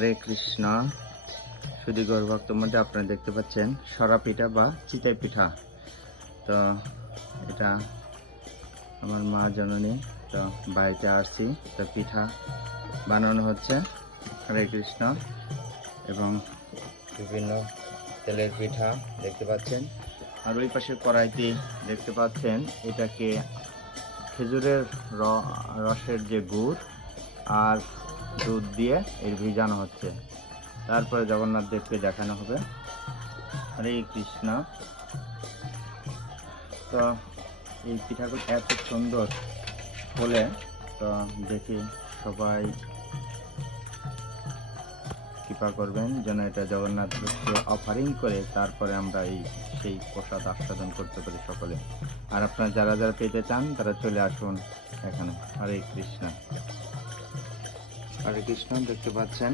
হরে কৃষ্ণ। সুধী গৌর ভক্ত মধ্যে আপনারা দেখতে পাচ্ছেন সরা পিঠা বা চিতই পিঠা। তো এটা আমার মা জননী, তো বাড়িতে আসছি, তো পিঠা বানানো হচ্ছে। হরে কৃষ্ণ। এবং বিভিন্ন তেলের পিঠা দেখতে পাচ্ছেন। আর ওই পাশে কড়াইতে দেখতে পাচ্ছেন এটাকে খেজুরের রসের যে গুড় আর দুধ দিয়ে এর ভিজানো হচ্ছে। তারপরে জগন্নাথ দেবকে দেখানো হবে। হরে কৃষ্ণ। তো এই পিঠাগুলো এত সুন্দর হলে, তো দেখি সবাই কৃপা করবেন যেন এটা জগন্নাথ দেবকে অফারিং করে তারপরে আমরা সেই প্রসাদ আস্বাদন করতে পারি সকলে। আর আপনারা যারা যারা পেতে চান তারা চলে আসুন এখানে। হরে কৃষ্ণ। হরে কৃষ্ণ। দেখতে পাচ্ছেন